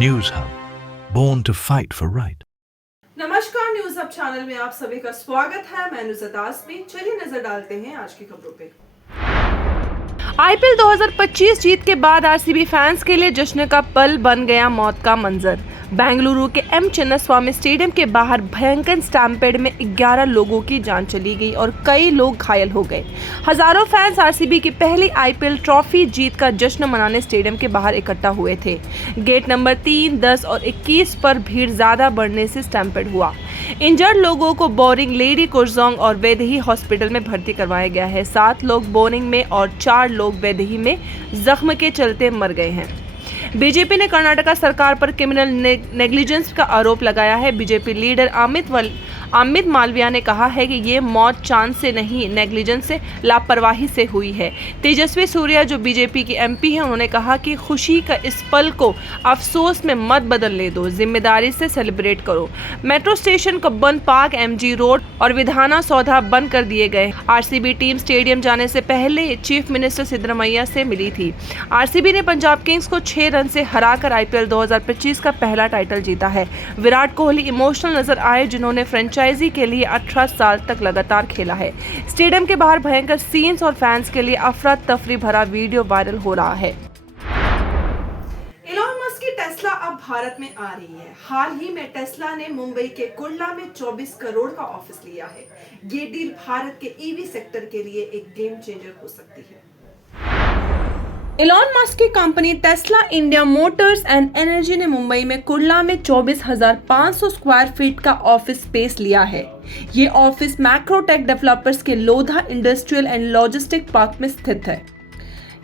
News hub, born to fight for right. नमस्कार, news hub channel में आप सभी का स्वागत है। मैं नुसरत आसमी। चलिए नजर डालते हैं आज की खबरों पे। आईपीएल 2025 जीत के बाद आरसीबी फैंस के लिए जश्न का पल बन गया मौत का मंजर। बेंगलुरु के एम चिन्नास्वामी स्टेडियम के बाहर भयंकर स्टैम्पेड में 11 लोगों की जान चली गई और कई लोग घायल हो गए। हजारों फैंस आरसीबी की पहली आईपीएल ट्रॉफी जीत का जश्न मनाने स्टेडियम के बाहर इकट्ठा हुए थे। गेट नंबर 3, 10 और 21 पर भीड़ ज्यादा बढ़ने से स्टैम्पेड हुआ। इंजर्ड लोगों को बोरिंग, लेडी कुर्जोंग और वैदेही हॉस्पिटल में भर्ती करवाया गया है। 7 लोग बोरिंग में और 4 लोग वैदेही में जख्म के चलते मर गए हैं। बीजेपी ने कर्नाटका सरकार पर क्रिमिनल नेग्लिजेंस का आरोप लगाया है। बीजेपी लीडर अमित मालविया ने कहा है कि ये मौत चांस से नहीं, नेग्लिजेंस से, लापरवाही से हुई है। तेजस्वी सूर्या जो बीजेपी की एमपी हैं, उन्होंने कहा कि खुशी का इस पल को अफसोस में मत बदलने दो, जिम्मेदारी से सेलिब्रेट करो। मेट्रो स्टेशन को बंद, पार्क, एमजी रोड और विधाना सौधा बंद कर दिए गए। आरसीबी टीम स्टेडियम जाने से पहले चीफ मिनिस्टर सिद्धरमैया से मिली थी। आरसीबी ने पंजाब किंग्स को 6 रन से हराकर आईपीएल 2025 का पहला टाइटल जीता है। विराट कोहली इमोशनल नजर आए, जिन्होंने फ्रेंचाइजी के लिए 18 साल तक लगातार खेला है। स्टेडियम के बाहर भयंकर सीन्स और फैंस के लिए अफरा तफरी भरा वीडियो वायरल हो रहा है। इलॉन मस्क की टेस्ला अब भारत में आ रही है। हाल ही में टेस्ला ने मुंबई के कुर्ला में 24 करोड़ का ऑफिस लिया है। ये डील भारत के ईवी सेक्टर के लिए एक गेम चेंजर हो सकती है। इलॉन मस्क की company Tesla India Motors and energy ने मुंबई में कुर्ला में 24,500 स्क्वायर फीट का ऑफिस स्पेस लिया है। ये ऑफिस मैक्रोटेक डेवलपर्स के Lodha industrial and logistic park में स्थित है।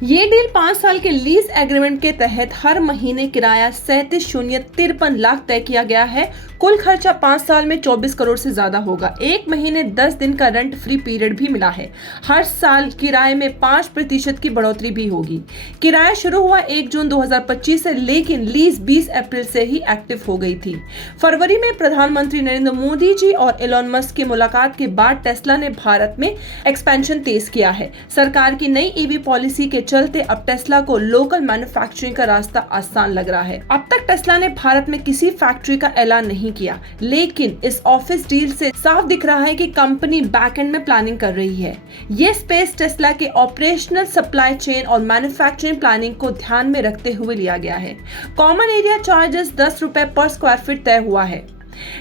ये डील 5 साल के लीज एग्रीमेंट के तहत हर महीने किराया 37,053 लाख तय किया गया है। कुल खर्चा 5 साल में 24 करोड़ से ज्यादा होगा। 1 महीने 10 दिन का रेंट फ्री पीरियड भी मिला है। हर साल किराए में 5% की बढ़ोतरी भी होगी। किराया शुरू हुआ 1 जून 2025 से, लेकिन लीज 20 अप्रैल से ही एक्टिव हो गई थी। फरवरी में प्रधानमंत्री नरेंद्र मोदी जी और एलॉन मस्क की मुलाकात के बाद टेस्ला ने भारत में एक्सपेंशन तेज किया है। सरकार की नई ईवी पॉलिसी के चलते अब टेस्ला को लोकल मैन्युफैक्चरिंग का रास्ता आसान लग रहा है। अब तक टेस्ला ने भारत में किसी फैक्ट्री का ऐलान नहीं किया, लेकिन इस ऑफिस डील से साफ दिख रहा है कि कंपनी बैकएंड में प्लानिंग कर रही है। ये स्पेस टेस्ला के ऑपरेशनल, सप्लाई चेन और मैन्युफैक्चरिंग प्लानिंग को ध्यान में रखते हुए लिया गया है। कॉमन एरिया चार्जेस 10 रुपए पर स्क्वायर फीट तय हुआ है।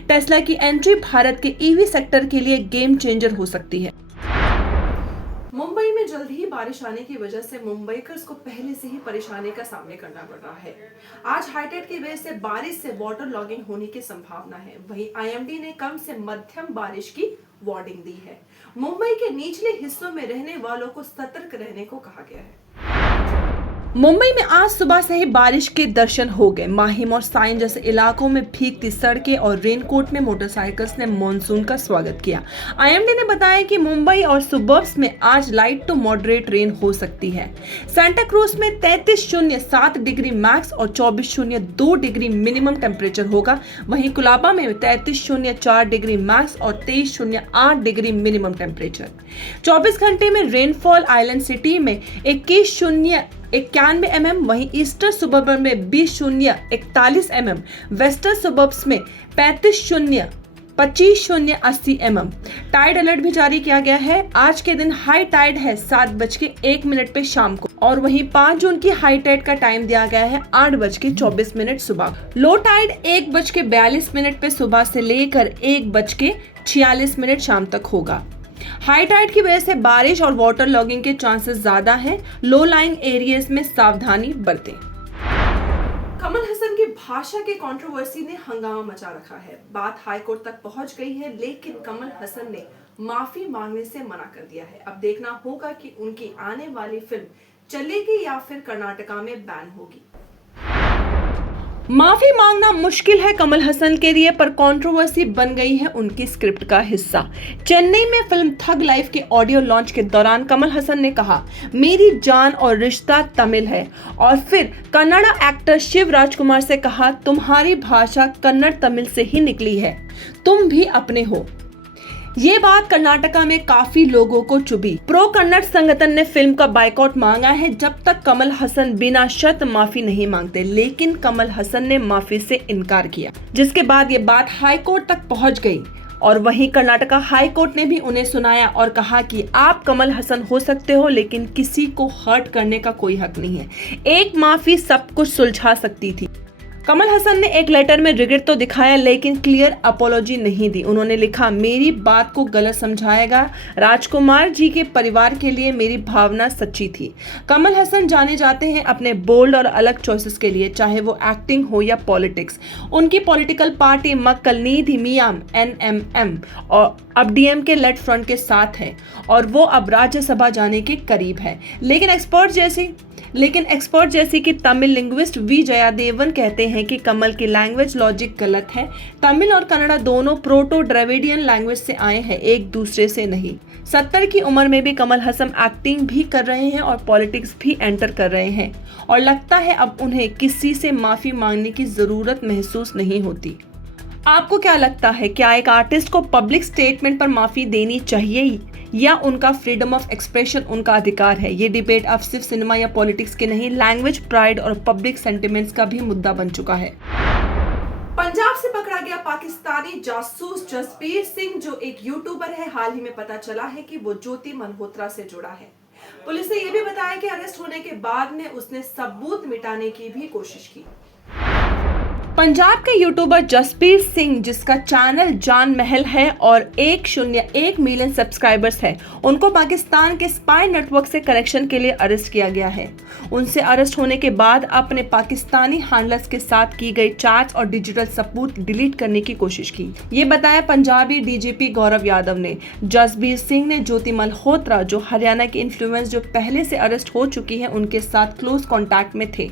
टेस्ला की एंट्री भारत के ईवी सेक्टर के लिए गेम चेंजर हो सकती है। मुंबई में जल्द ही बारिश आने की वजह से मुंबईकर्स को पहले से ही परेशानी का सामना करना पड़ रहा है। आज हाईटाइड की वजह से बारिश से वाटर लॉगिंग होने की संभावना है। वहीं आईएमडी ने कम से मध्यम बारिश की वार्निंग दी है। मुंबई के निचले हिस्सों में रहने वालों को सतर्क रहने को कहा गया है। मुंबई में आज सुबह से ही बारिश के दर्शन हो गए। माहिम और साइन जैसे इलाकों में भीगती सड़कें और रेनकोट में मोटरसाइकिल्स ने मॉनसून का स्वागत किया। आईएमडी ने बताया कि मुंबई और सुबर्ब्स में आज लाइट टू मॉडरेट रेन हो सकती है। सांता क्रूज में 33.07 डिग्री मैक्स और 24.02 डिग्री मिनिमम टेम्परेचर होगा। वहीं कुलाबा में 33.04 डिग्री मैक्स और 23.08 डिग्री मिनिमम टेम्परेचर। 24 घंटे में रेनफॉल आइलैंड सिटी में 21.91 mm, वहीं ईस्टर सुबर्बन में 20.41 mm, वेस्टर्न सुबर्ब्स में 25.80 mm। टाइड अलर्ट भी जारी किया गया है। आज के दिन हाई टाइड है 7:01 पे शाम को, और वहीं 5 जून की हाई टाइड का टाइम दिया गया है 8:24 सुबह। लो टाइड 1:42 पे सुबह से लेकर 1:46 शाम तक होगा। हाई टाइड की वजह से बारिश और वाटर लॉगिंग के चांसेस ज्यादा हैं। लो लाइंग एरियाज में सावधानी बरतें। कमल हसन की भाषा के कंट्रोवर्सी ने हंगामा मचा रखा है। बात हाईकोर्ट तक पहुंच गई है, लेकिन कमल हसन ने माफी मांगने से मना कर दिया है। अब देखना होगा कि उनकी आने वाली फिल्म चलेगी या फिर कर्नाटका में बैन होगी। माफी मांगना मुश्किल है कमल हसन के लिए, पर कंट्रोवर्सी बन गई है उनकी स्क्रिप्ट का हिस्सा। चेन्नई में फिल्म थग लाइफ के ऑडियो लॉन्च के दौरान कमल हसन ने कहा, मेरी जान और रिश्ता तमिल है, और फिर कन्नड़ा एक्टर शिव राजकुमार से कहा, तुम्हारी भाषा कन्नड़ तमिल से ही निकली है, तुम भी अपने हो। ये बात कर्नाटका में काफी लोगों को चुभी। प्रो कन्नड़ संगठन ने फिल्म का बायकॉट मांगा है जब तक कमल हसन बिना शर्त माफी नहीं मांगते, लेकिन कमल हसन ने माफी से इनकार किया, जिसके बाद ये बात हाई कोर्ट तक पहुंच गई। और वहीं कर्नाटका हाई कोर्ट ने भी उन्हें सुनाया और कहा कि आप कमल हसन हो सकते हो, लेकिन किसी को हर्ट करने का कोई हक नहीं है। एक माफी सब कुछ सुलझा सकती थी। कमल हसन ने एक लेटर में रिग्रेट तो दिखाया, लेकिन क्लियर अपोलॉजी नहीं दी। उन्होंने लिखा, मेरी बात को गलत समझाएगा, राजकुमार जी के परिवार के लिए मेरी भावना सच्ची थी। कमल हसन जाने जाते हैं अपने बोल्ड और अलग चॉइसेस के लिए, चाहे वो एक्टिंग हो या पॉलिटिक्स। उनकी पॉलिटिकल पार्टी मक्कलनीधि मियाम NMM और अब DMK लेफ्ट फ्रंट के साथ है और वो अब राज्यसभा जाने के करीब है। लेकिन एक्सपर्ट जैसी कि तमिल लिंग्विस्ट V जयादेवन कहते हैं कि कमल की लैंग्वेज लॉजिक गलत है। तमिल और कन्नड़ा दोनों प्रोटो द्रविडियन लैंग्वेज से आए हैं, एक दूसरे से नहीं। 70 की उम्र में भी कमल हसन एक्टिंग भी कर रहे हैं और पॉलिटिक्स भी एंटर कर रहे हैं और लगता है अब उन्हें किसी से माफी मांगने की जरूरत महसूस नहीं होती। आपको क्या लगता है, क्या एक आर्टिस्ट को पब्लिक स्टेटमेंट पर माफी देनी चाहिए या उनका फ्रीडम ऑफ एक्सप्रेशन उनका अधिकार है? ये डिबेट अब सिर्फ सिनेमा या पॉलिटिक्स के नहीं, लैंग्वेज, प्राइड और पब्लिक सेंटिमेंट्स का भी मुद्दा बन चुका है। पंजाब से पकड़ा गया पाकिस्तानी जासूस जसबीर सिंह, जो एक यूट्यूबर है, हाल ही में पता चला है कि वो ज्योति मल्होत्रा से जुड़ा है। पुलिस ने यह भी बताया कि अरेस्ट होने के बाद में उसने सबूत मिटाने की भी कोशिश की। पंजाब के यूट्यूबर जसबीर सिंह, जिसका चैनल जान महल है और 101 मिलियन सब्सक्राइबर्स है, उनको पाकिस्तान के स्पाई नेटवर्क से कनेक्शन के लिए अरेस्ट किया गया है। उनसे अरेस्ट होने के बाद अपने पाकिस्तानी हैंडलर्स के साथ की गई चैट्स और डिजिटल सबूत डिलीट करने की कोशिश की। ये बताया पंजाबी DGP गौरव यादव ने। जसबीर सिंह ने ज्योति मल्होत्रा, जो हरियाणा की इन्फ्लुएंस जो पहले से अरेस्ट हो चुकी है, उनके साथ क्लोज कॉन्टैक्ट में थे।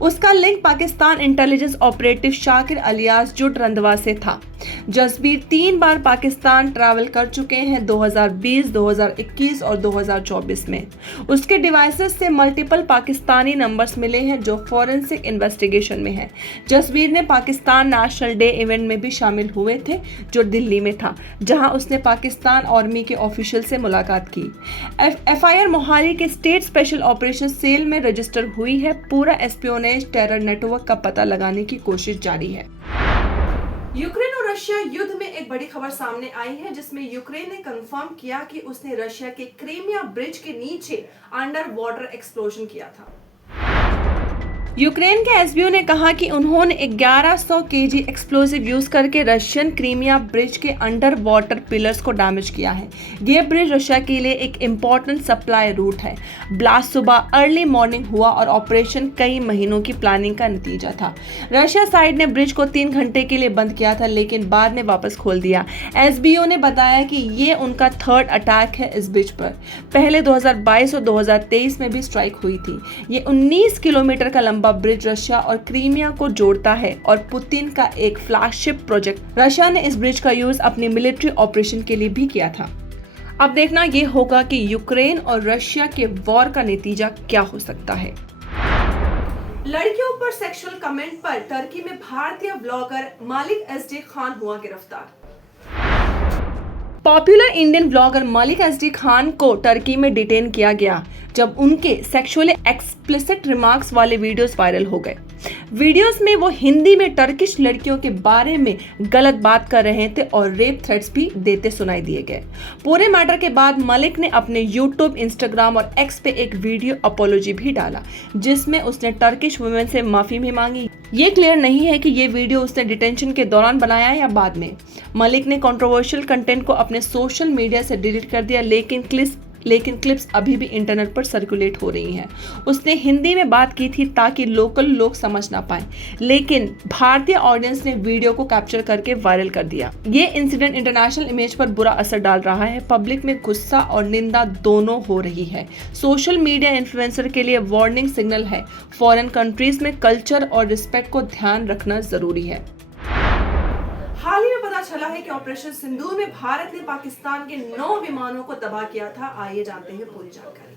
उसका link Pakistan intelligence operative Shakir alias जुट रंधवा से था। जसबीर 3 बार पाकिस्तान ट्रैवल कर चुके हैं, 2020, 2021 और 2024 में। उसके डिवाइसेस से मल्टीपल पाकिस्तानी नंबर्स मिले हैं जो फॉरेंसिक इन्वेस्टिगेशन में है। जसबीर ने पाकिस्तान नेशनल डे इवेंट में भी शामिल हुए थे, जो दिल्ली में था, जहां उसने पाकिस्तान आर्मी के ऑफिशियल से मुलाकात की। FIR मोहाली के स्टेट स्पेशल ऑपरेशन सेल में रजिस्टर हुई है। पूरा एस्पियोनेज टेरर नेटवर्क का पता लगाने की कोशिश जारी है। यूक्रेन और रशिया युद्ध में एक बड़ी खबर सामने आई है, जिसमें यूक्रेन ने कंफर्म किया कि उसने रशिया के क्रीमिया ब्रिज के नीचे अंडर वाटर एक्सप्लोजन किया था। यूक्रेन के SBU ने कहा कि उन्होंने 1100 kg एक्सप्लोसिव यूज करके रशियन क्रीमिया ब्रिज के अंडर वाटर पिलर्स को डैमेज किया है। ये ब्रिज रशिया के लिए एक इम्पोर्टेंट सप्लाई रूट है। ब्लास्ट सुबह अर्ली मॉर्निंग हुआ और ऑपरेशन कई महीनों की प्लानिंग का नतीजा था। रशिया साइड ने ब्रिज को 3 घंटे के लिए बंद किया था, लेकिन बाद में वापस खोल दिया। SBO ने बताया कि ये उनका 3rd अटैक है इस ब्रिज पर। पहले 2022 और 2023 में भी स्ट्राइक हुई थी। ये 19 किलोमीटर का लंबा ब्रिज रशिया और क्रीमिया को जोड़ता है और पुतिन का एक फ्लैगशिप प्रोजेक्ट। रशिया ने इस ब्रिज का यूज अपने मिलिट्री ऑपरेशन के लिए भी किया था। अब देखना ये होगा कि यूक्रेन और रशिया के वॉर का नतीजा क्या हो सकता है। लड़कियों पर सेक्सुअल कमेंट पर टर्की में भारतीय ब्लॉगर मालिक SD खान हुआ गिरफ्तार। पॉपुलर इंडियन ब्लॉगर मालिक SD खान को टर्की में डिटेन किया गया जब उनके सेक्सुअली एक्सप्लिसिट रिमार्क्स वाले वीडियोस वायरल हो गए। वीडियोस में वो हिंदी में टर्किश लड़कियों के बारे में गलत बात कर रहे थे और रेप थ्रेट्स भी देते सुनाई दिए गए। पूरे मैटर के बाद मलिक ने अपने यूट्यूब, इंस्टाग्राम और X पे एक वीडियो अपोलॉजी भी डाला, जिसमें उसने टर्किश वुमेन से माफी भी मांगी। ये क्लियर नहीं है कि ये वीडियो उसने डिटेंशन के दौरान बनाया या बाद में। मलिक ने कंट्रोवर्शियल कंटेंट को अपने सोशल मीडिया से डिलीट कर दिया, लेकिन क्लिप्स अभी भी इंटरनेट पर सर्कुलेट हो रही हैं। उसने हिंदी में बात की थी ताकि लोकल लोग समझ ना पाए, लेकिन भारतीय ऑडियंस ने वीडियो को कैप्चर करके वायरल कर दिया। ये इंसिडेंट इंटरनेशनल इमेज पर बुरा असर डाल रहा है। पब्लिक में गुस्सा और निंदा दोनों हो रही है। सोशल मीडिया इन्फ्लुएंसर के लिए वार्निंग सिग्नल है। फॉरेन कंट्रीज में कल्चर और रिस्पेक्ट को ध्यान रखना जरूरी है। हाल ही में पता चला है कि ऑपरेशन सिंदूर में भारत ने पाकिस्तान के 9 विमानों को तबाह किया था। आइए जानते हैं पूरी जानकारी।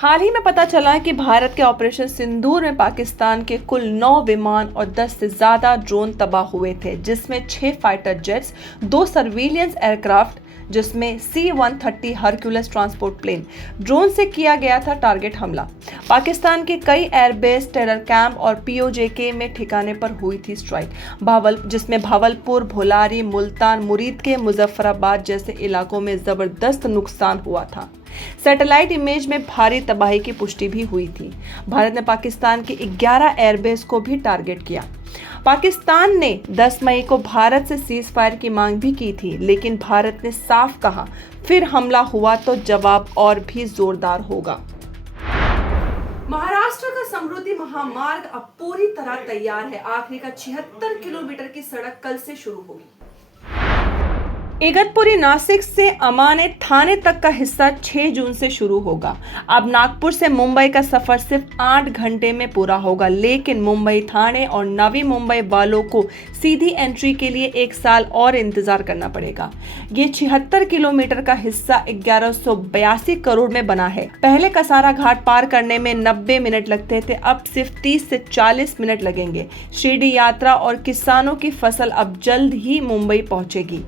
हाल ही में पता चला है कि भारत के ऑपरेशन सिंदूर में पाकिस्तान के कुल 9 विमान और 10 से ज्यादा ड्रोन तबाह हुए थे, जिसमें 6 फाइटर जेट्स, 2 सर्विलियंस एयरक्राफ्ट जिसमें C-130 Hercules transport plane drone से किया गया था टारगेट हमला। पाकिस्तान के कई एयरबेस, टेरर कैंप और POJK में ठिकाने पर हुई थी स्ट्राइक, जिसमें भावलपुर, भोलारी, मुल्तान, मुरीद के मुजफ्फराबाद जैसे इलाकों में जबरदस्त नुकसान हुआ था। सैटेलाइट इमेज में भारी तबाही की पुष्टि भी हुई थी। भारत ने पाकिस्तान के 11 एयरबेस को भी टारगेट किया। पाकिस्तान ने 10 मई को भारत से सीज फायर की मांग भी की थी, लेकिन भारत ने साफ कहा फिर हमला हुआ तो जवाब और भी जोरदार होगा। महाराष्ट्र का समृद्धि महामार्ग अब पूरी तरह तैयार है। आखिरी का 76 किलोमीटर की सड़क कल से शुरू होगी। इगतपुरी नासिक से अमाने थाने तक का हिस्सा 6 जून से शुरू होगा। अब नागपुर से मुंबई का सफर सिर्फ 8 घंटे में पूरा होगा, लेकिन मुंबई थाने और नवी मुंबई वालों को सीधी एंट्री के लिए 1 साल और इंतजार करना पड़ेगा। ये 76 किलोमीटर का हिस्सा 1182 करोड़ में बना है। पहले कसारा घाट पार करने में 90 मिनट लगते थे, अब सिर्फ 30 से 40 मिनट लगेंगे। शिरडी यात्रा और किसानों की फसल अब जल्द ही मुंबई पहुंचेगी।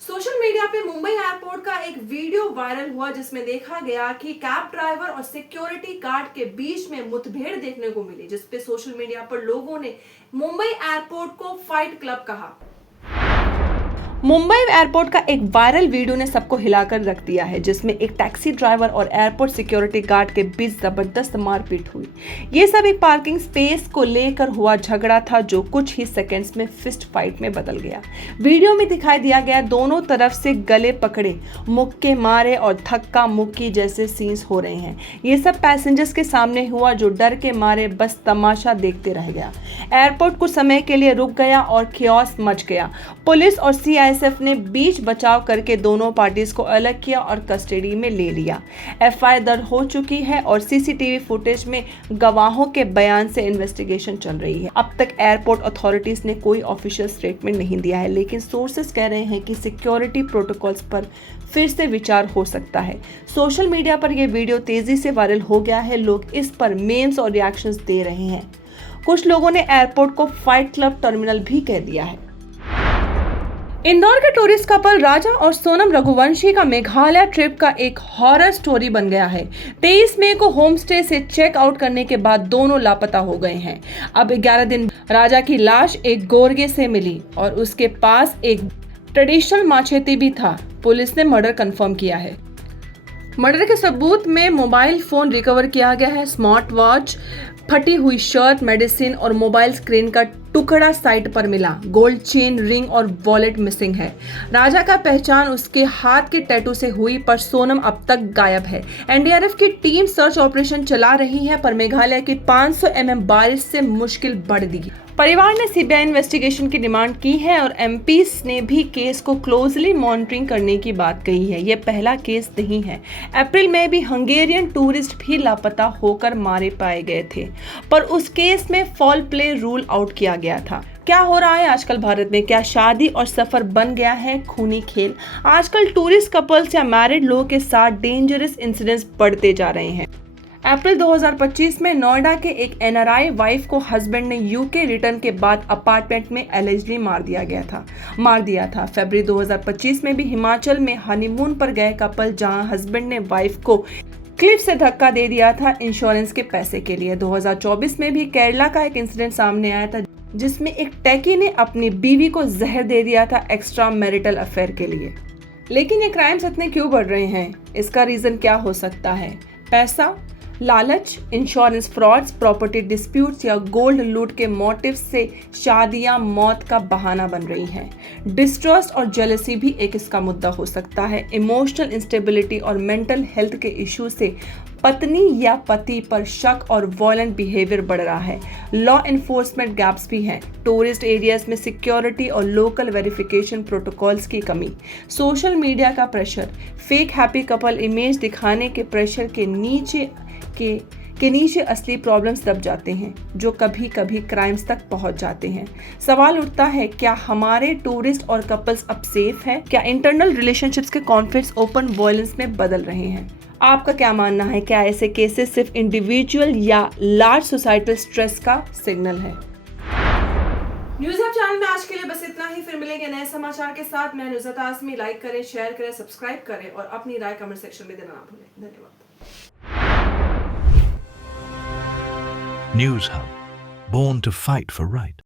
सोशल मीडिया पे मुंबई एयरपोर्ट का एक वीडियो वायरल हुआ, जिसमें देखा गया कि कैब ड्राइवर और सिक्योरिटी गार्ड के बीच में मुठभेड़ देखने को मिली, जिसपे सोशल मीडिया पर लोगों ने मुंबई एयरपोर्ट को फाइट क्लब कहा। मुंबई एयरपोर्ट का एक वायरल वीडियो ने सबको हिलाकर रख दिया है, जिसमें एक टैक्सी ड्राइवर और एयरपोर्ट सिक्योरिटी गार्ड के बीच जबरदस्त मारपीट हुई। ये सब एक पार्किंग स्पेस को लेकर हुआ झगड़ा था, जो कुछ ही सेकंड्स में फिस्ट फाइट में बदल गया। वीडियो में दिखाई दिया गया दोनों तरफ से गले पकड़े, मुक्के मारे और धक्का मुक्की जैसे सीन्स हो रहे हैं। ये सब पैसेंजर्स के सामने हुआ, जो डर के मारे बस तमाशा देखते रह गया। एयरपोर्ट कुछ समय के लिए रुक गया और खियॉस मच गया। पुलिस और CISF ने बीच बचाव करके दोनों पार्टीज को अलग किया और कस्टडी में ले लिया। FIR दर्ज हो चुकी है और CCTV फुटेज में गवाहों के बयान से इन्वेस्टिगेशन चल रही है। अब तक एयरपोर्ट अथॉरिटीज ने कोई ऑफिशियल स्टेटमेंट नहीं दिया है, लेकिन सोर्सेस कह रहे हैं कि सिक्योरिटी प्रोटोकॉल्स पर फिर से विचार हो सकता है। सोशल मीडिया पर यह वीडियो तेजी से वायरल हो गया है। लोग इस पर मेम्स और रिएक्शंस दे रहे हैं। कुछ लोगों ने एयरपोर्ट को फाइट क्लब टर्मिनल भी कह दिया है। इंदौर के टूरिस्ट कपल राजा और सोनम रघुवंशी का मेघालय ट्रिप का एक हॉरर स्टोरी बन गया है। 23 मई को होम स्टे से चेक आउट करने के बाद दोनों लापता हो गए हैं। अब 11 दिन राजा की लाश एक गोरगे से मिली और उसके पास एक ट्रेडिशनल माचेती भी था। पुलिस ने मर्डर कंफर्म किया है। मर्डर के सबूत में मोबाइल फोन रिकवर किया गया है। स्मार्ट वॉच, फटी हुई शर्ट, मेडिसिन और मोबाइल स्क्रीन का टुकड़ा साइट पर मिला। गोल्ड चेन, रिंग और वॉलेट मिसिंग है। राजा का पहचान उसके हाथ के टैटू से हुई, पर सोनम अब तक गायब है। NDRF की टीम सर्च ऑपरेशन चला रही है, पर मेघालय की 500 mm बारिश से मुश्किल बढ़ दी। परिवार ने CBI इन्वेस्टिगेशन की डिमांड की है और MPs ने भी केस को क्लोजली मॉनिटरिंग करने की बात कही है। यह पहला केस नहीं है। अप्रैल में भी हंगेरियन टूरिस्ट भी लापता होकर मारे पाए गए थे, पर उस केस में फॉल प्ले रूल आउट किया गया था। क्या हो रहा है आजकल भारत में? क्या शादी और सफर बन गया है खूनी खेल? आजकल टूरिस्ट कपल्स या मैरिड लोगों के साथ डेंजरस इंसिडेंट्स बढ़ते जा रहे हैं। अप्रैल 2025 में नोएडा के एक NRI वाइफ को हस्बैंड ने UK रिटर्न के बाद अपार्टमेंट में एलिजिबली मार दिया था। फरवरी 2025 में भी हिमाचल में हनीमून पर गए कपल, जहां हस्बैंड ने वाइफ को क्लिफ से धक्का दे दिया था इंश्योरेंस के पैसे के लिए। 2024 में भी केरला का एक इंसिडेंट सामने आया था, जिसमें एक टैकी ने अपनी बीवी को जहर दे दिया था एक्स्ट्रा मैरिटल अफेयर के लिए। लेकिन ये क्राइम्स इतने क्यों बढ़ रहे हैं? इसका रीजन क्या हो सकता है? पैसा, लालच, इंश्योरेंस फ्रॉड्स, प्रॉपर्टी डिस्प्यूट्स या गोल्ड लूट के मोटिव से शादियां मौत का बहाना बन रही हैं। डिस्ट्रस्ट और जेलसी भी एक इसका मुद्दा हो सकता है। इमोशनल इंस्टेबिलिटी और मेंटल हेल्थ के इशू से पत्नी या पति पर शक और वॉयलेंट बिहेवियर बढ़ रहा है। लॉ इन्फोर्समेंट गैप्स भी हैं। टूरिस्ट एरियाज में सिक्योरिटी और लोकल वेरिफिकेशन प्रोटोकॉल्स की कमी, सोशल मीडिया का pressure, fake happy couple image दिखाने के प्रेशर के नीचे असली प्रॉब्लम्स दब जाते हैं, जो कभी कभी क्राइम्स तक पहुंच जाते हैं। सवाल उठता है, क्या हमारे टूरिस्ट और कपल्स अब सेफ हैं? क्या इंटरनल रिलेशनशिप्स के कॉन्फ्लिक्ट्स ओपन वायलेंस में बदल रहे हैं? आपका क्या मानना है? क्या ऐसे केसेस सिर्फ इंडिविजुअल या लार्ज सोसाइटल स्ट्रेस का सिग्नल है? न्यूज हब चैनल में आज के लिए बस इतना ही। फिर मिलेंगे नए समाचार के साथ। मैं नुज़रत आज़मी। लाइक करें, शेयर करें, सब्सक्राइब करें और अपनी राय कमेंट सेक्शन में देना ना भूलें। धन्यवाद। News Hub. Born to fight for right.